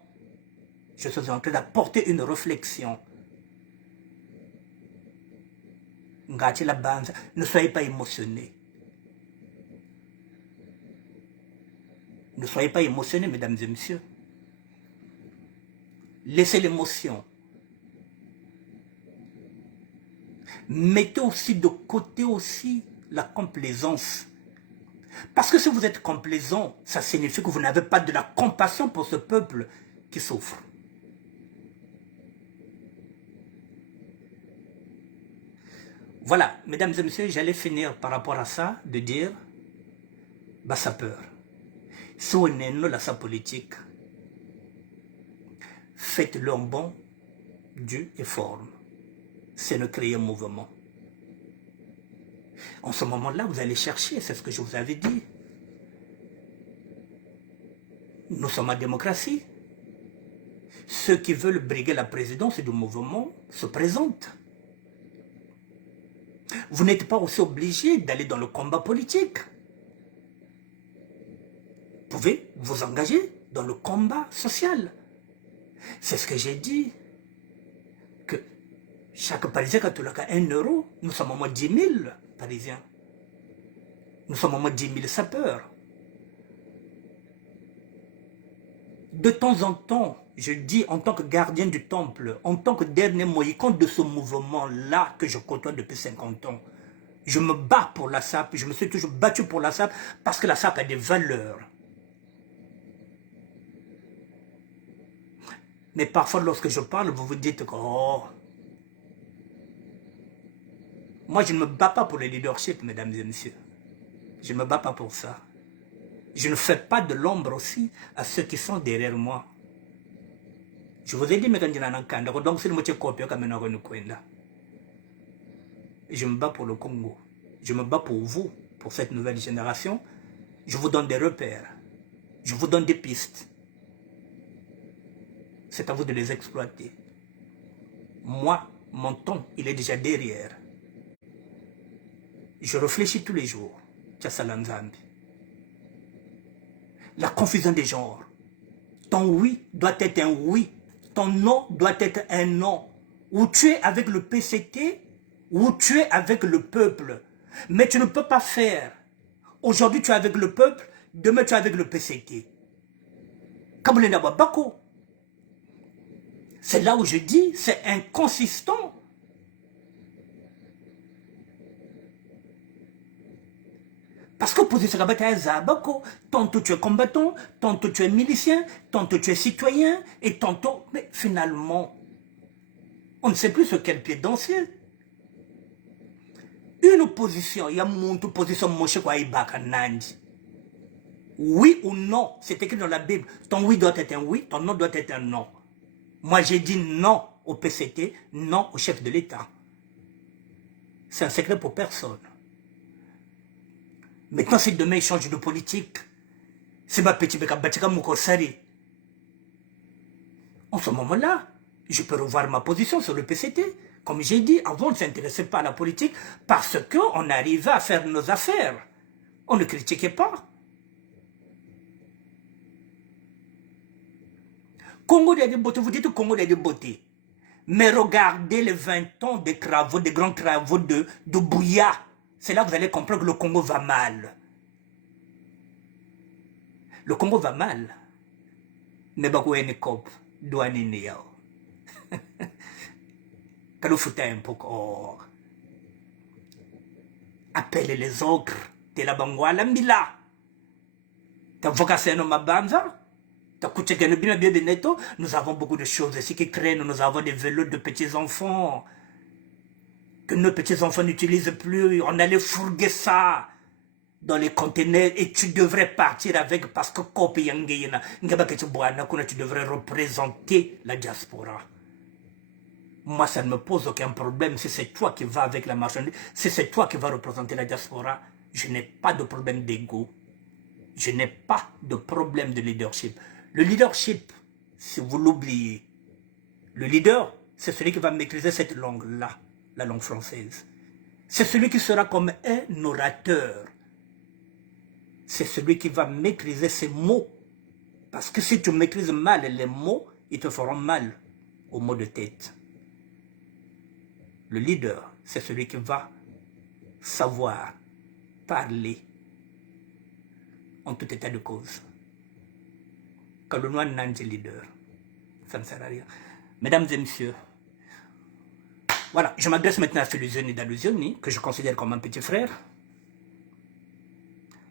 Je suis en train d'apporter une réflexion. Ngati la bande, ne soyez pas émotionnés. Ne soyez pas émotionnés, mesdames et messieurs. Laissez l'émotion. Mettez aussi de côté aussi la complaisance. Parce que si vous êtes complaisant, ça signifie que vous n'avez pas de la compassion pour ce peuple qui souffre. Voilà, mesdames et messieurs, j'allais finir par rapport à ça, de dire, bah ça peur. Si on est non sa politique, faites-le en bon, due et forme. C'est de créer un mouvement. En ce moment-là, vous allez chercher, c'est ce que je vous avais dit. Nous sommes en démocratie. Ceux qui veulent briguer la présidence du mouvement se présentent. Vous n'êtes pas aussi obligé d'aller dans le combat politique. Vous pouvez vous engager dans le combat social. C'est ce que j'ai dit. Que chaque Parisien, quand il a 1 euro, nous sommes au moins 10 000 Parisiens. Nous sommes au moins 10 000 sapeurs. De temps en temps, je dis en tant que gardien du temple, en tant que dernier mohican de ce mouvement-là que je côtoie depuis 50 ans, je me bats pour la SAP, je me suis toujours battu pour la SAP parce que la SAP a des valeurs. Mais parfois, lorsque je parle, vous vous dites que oh, moi, je ne me bats pas pour le leadership, mesdames et messieurs. Je ne me bats pas pour ça. Je ne fais pas de l'ombre aussi à ceux qui sont derrière moi. Je vous ai dit, mais quand donc c'est le moitié copié comme je me bats pour le Congo. Je me bats pour vous, pour cette nouvelle génération. Je vous donne des repères. Je vous donne des pistes. C'est à vous de les exploiter. Moi, mon temps, il est déjà derrière. Je réfléchis tous les jours. Tchassalanzambi. La confusion des genres. Ton oui doit être un oui. Ton non doit être un non. Ou tu es avec le PCT, ou tu es avec le peuple. Mais tu ne peux pas faire. Aujourd'hui, tu es avec le peuple, demain, tu es avec le PCT. Kabulenda Babako. C'est là où je dis, c'est inconsistant. Parce que pour ce tantôt tu es combattant, tantôt tu es milicien, tantôt tu es citoyen, et tantôt... Mais finalement, on ne sait plus sur quel pied danser. Une opposition, il y a une opposition, oui ou non, c'est écrit dans la Bible. Ton oui doit être un oui, ton non doit être un non. Moi j'ai dit non. au PCT, non au chef de l'État. C'est un secret pour personne. Maintenant, si demain il change de politique, c'est ma petite Bekabatika Moukosari. En ce moment-là, je peux revoir ma position sur le PCT. Comme j'ai dit, avant, on ne s'intéressait pas à la politique parce qu'on arrivait à faire nos affaires. On ne critiquait pas. Congo des beautés, vous dites Congo des beautés. Mais regardez les 20 ans de travaux, des grands travaux de Bouya. C'est là que vous allez comprendre que le Congo va mal. Le Congo va mal. Mais bakoué ne cop, douane ne yao. Quand vous un peu appelez les ogres de la Bangwala Mila. T'as vocation ma banza. Nous avons beaucoup de choses ici qui traînent. Nous avons des vélos de petits-enfants que nos petits-enfants n'utilisent plus. On allait fourguer ça dans les conteneurs et tu devrais partir avec parce que tu devrais représenter la diaspora. Moi, ça ne me pose aucun problème si c'est toi qui vas avec la marchandise, si c'est toi qui vas représenter la diaspora. Je n'ai pas de problème d'ego. Je n'ai pas de problème de leadership. Le leadership, si vous l'oubliez, le leader, c'est celui qui va maîtriser cette langue-là, la langue française. C'est celui qui sera comme un orateur. C'est celui qui va maîtriser ses mots. Parce que si tu maîtrises mal les mots, ils te feront mal aux mots de tête. Le leader, c'est celui qui va savoir parler en tout état de cause. Quand le noir n'a pas de leader, ça ne sert à rien. Mesdames et messieurs, voilà, je m'adresse maintenant à Philusioni Daluzioni, que je considère comme un petit frère.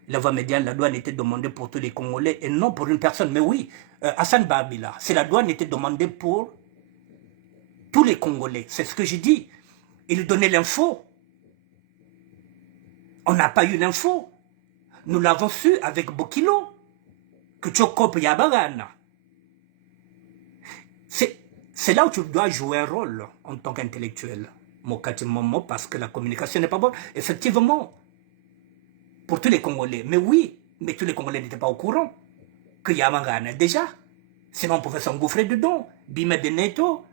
La voie médiane, la douane était demandée pour tous les Congolais et non pour une personne. Mais oui, Hassan Babila, c'est la douane était demandée pour tous les Congolais. C'est ce que j'ai dit. Il donnait l'info. On n'a pas eu l'info. Nous l'avons su avec Bokilo. Que Tchokop Yabagana. C'est là où tu dois jouer un rôle en tant qu'intellectuel. Mokati Momo, parce que la communication n'est pas bonne. Effectivement, pour tous les Congolais. Mais oui, mais tous les Congolais n'étaient pas au courant que Yabagana déjà. Sinon, on pouvait s'engouffrer dedans. Bime de Neto.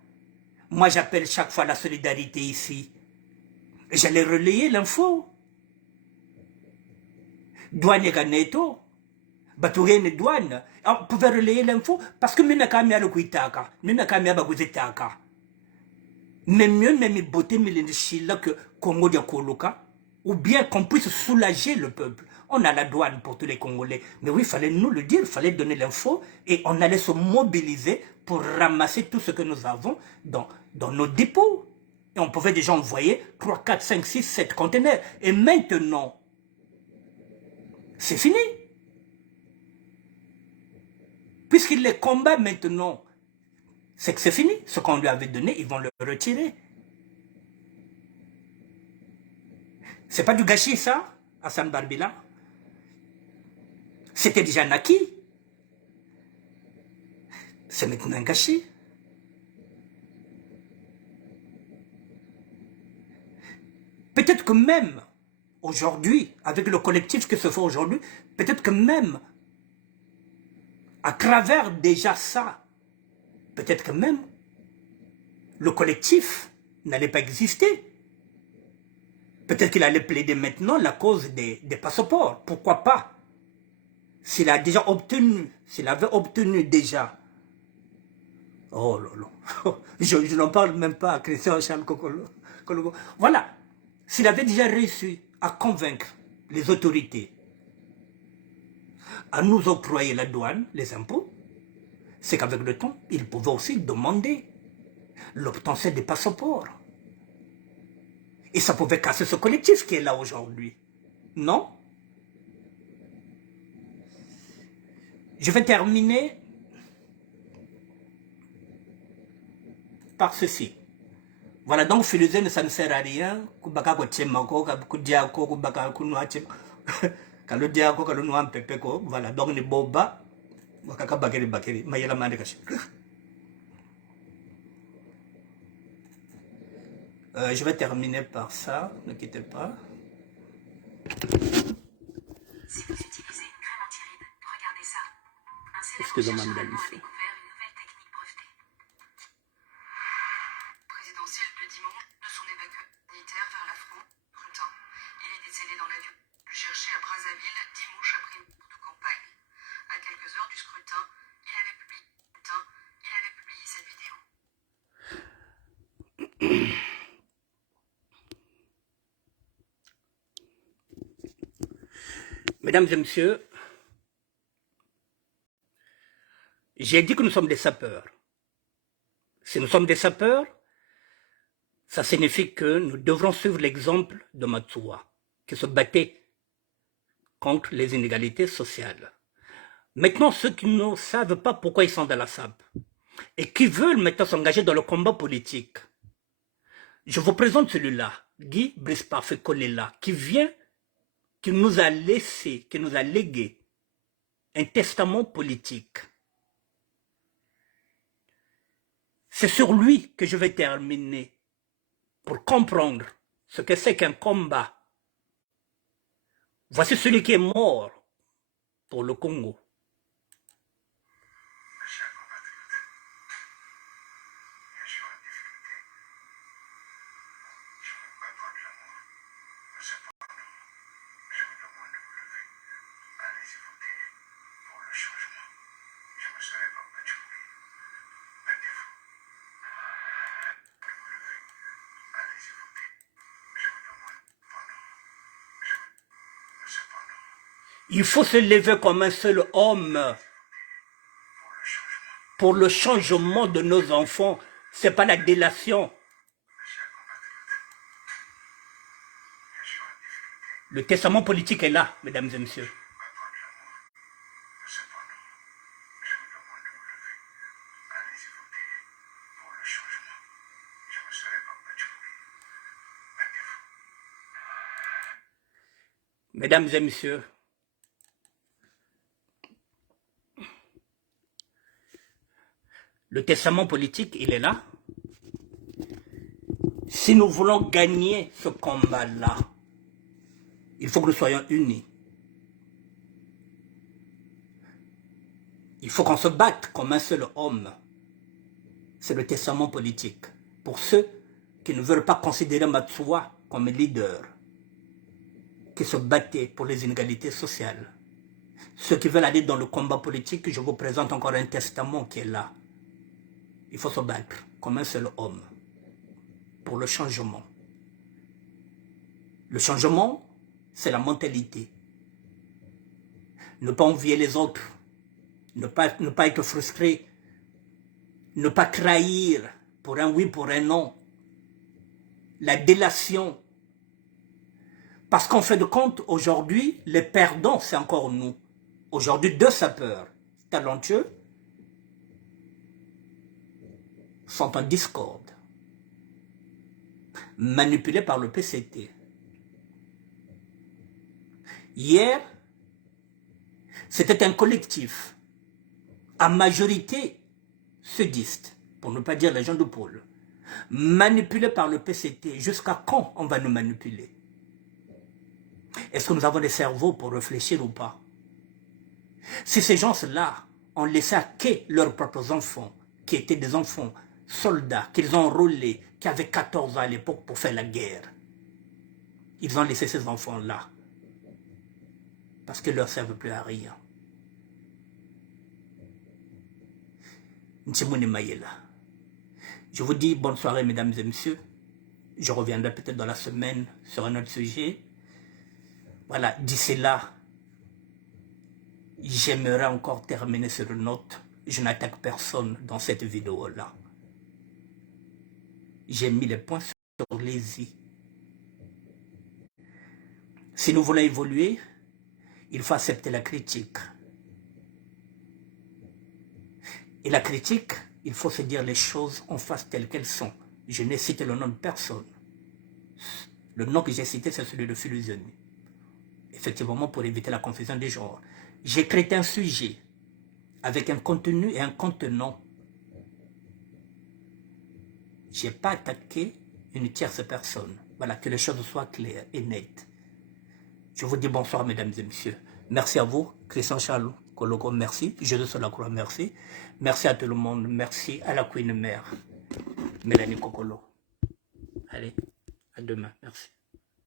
Moi, j'appelle chaque fois la solidarité ici. J'allais relayer l'info. Douane Ganeto. Batouré douane. On pouvait relayer l'info parce que même quand le kuitaka, même quand même baguzitaka. Mais mieux même beauté là que Congo de Koloka, ou bien qu'on puisse soulager le peuple. On a la douane pour tous les Congolais. Mais oui, il fallait nous le dire, il fallait donner l'info et on allait se mobiliser pour ramasser tout ce que nous avons dans nos dépôts. Et on pouvait déjà envoyer 3, 4, 5, 6, 7 conteneurs. Et maintenant, c'est fini. Puisqu'il les combat maintenant, c'est que c'est fini. Ce qu'on lui avait donné, ils vont le retirer. C'est pas du gâchis, ça, Hassan Barbila. C'était déjà naquis. C'est maintenant un gâchis. Peut-être que même aujourd'hui, avec le collectif que se fait aujourd'hui, peut-être que même à travers déjà ça, peut-être que même le collectif n'allait pas exister. Peut-être qu'il allait plaider maintenant la cause des passeports. Pourquoi pas? S'il a déjà obtenu, s'il avait obtenu déjà. Oh là là. Je n'en parle même pas à Christian Charles Kokolo. Voilà. S'il avait déjà réussi à convaincre les autorités à nous octroyer la douane, les impôts, c'est qu'avec le temps, il pouvait aussi demander l'obtention des passeports. Et ça pouvait casser ce collectif qui est là aujourd'hui. Non? Je vais terminer par ceci. Voilà, donc Philusioni, ça ne sert à rien. Voilà, donc les boba. Je vais terminer par ça, ne quittez pas. Si vous utilisez une crème anti-rides, regardez ça. Un célèbre Excusez-moi, chercheur mesdames, allemand a messieurs. découvert une nouvelle technique brevetée. Présidentielle de dimanche de son évacuation humanitaire vers la France, scrutin. Il est décédé dans l'avion cherché à Brazzaville dimanche après une tour de campagne. À quelques heures du scrutin, il avait publié cette vidéo. Mesdames et messieurs, j'ai dit que nous sommes des sapeurs. Si nous sommes des sapeurs, ça signifie que nous devrons suivre l'exemple de Matsuwa, qui se battait contre les inégalités sociales. Maintenant, ceux qui ne savent pas pourquoi ils sont dans la SAP et qui veulent maintenant s'engager dans le combat politique, je vous présente celui-là, Guy Brice-Parfait-Kolela, qui nous a laissé, qui nous a légué un testament politique. C'est sur lui que je vais terminer pour comprendre ce que c'est qu'un combat. Voici celui qui est mort pour le Congo. Il faut se lever comme un seul homme pour le changement de nos enfants. Ce n'est pas la délation. Le testament politique est là, mesdames et messieurs. Mesdames et messieurs, le testament politique, il est là. Si nous voulons gagner ce combat-là, il faut que nous soyons unis. Il faut qu'on se batte comme un seul homme. C'est le testament politique. Pour ceux qui ne veulent pas considérer Matsuwa comme leader, qui se battaient pour les inégalités sociales. Ceux qui veulent aller dans le combat politique, je vous présente encore un testament qui est là. Il faut se battre comme un seul homme pour le changement. Le changement, c'est la mentalité. Ne pas envier les autres, ne pas être frustré, ne pas trahir pour un oui, pour un non. La délation. Parce qu'en fin de compte, aujourd'hui, les perdants, c'est encore nous. Aujourd'hui, deux sapeurs talentueux sont en discorde, manipulés par le PCT. Hier, c'était un collectif, à majorité sudiste, pour ne pas dire les gens de pôle, manipulés par le PCT. Jusqu'à quand on va nous manipuler? Est-ce que nous avons des cerveaux pour réfléchir ou pas? Si ces gens-là ont laissé à quai leurs propres enfants, qui étaient des enfants soldats, qu'ils ont enrôlés, qui avaient 14 ans à l'époque pour faire la guerre, ils ont laissé ces enfants-là parce qu'ils ne leur servent plus à rien. Ntimouni Mayela. Je vous dis bonne soirée, mesdames et messieurs. Je reviendrai peut-être dans la semaine sur un autre sujet. Voilà, d'ici là, j'aimerais encore terminer sur une note. Je n'attaque personne dans cette vidéo-là. J'ai mis les points sur les i. Si nous voulons évoluer, il faut accepter la critique. Et la critique, il faut se dire les choses en face telles qu'elles sont. Je n'ai cité le nom de personne. Le nom que j'ai cité, c'est celui de Philosophe. Effectivement, pour éviter la confusion des genres. J'ai traité un sujet avec un contenu et un contenant. Je n'ai pas attaqué une tierce personne. Voilà, que les choses soient claires et nettes. Je vous dis bonsoir, mesdames et messieurs. Merci à vous, Christian Charles Koloko, merci. Jésus sur la croix, merci. Merci à tout le monde. Merci à la Queen Mère, Mélanie Kokolo. Allez, à demain. Merci.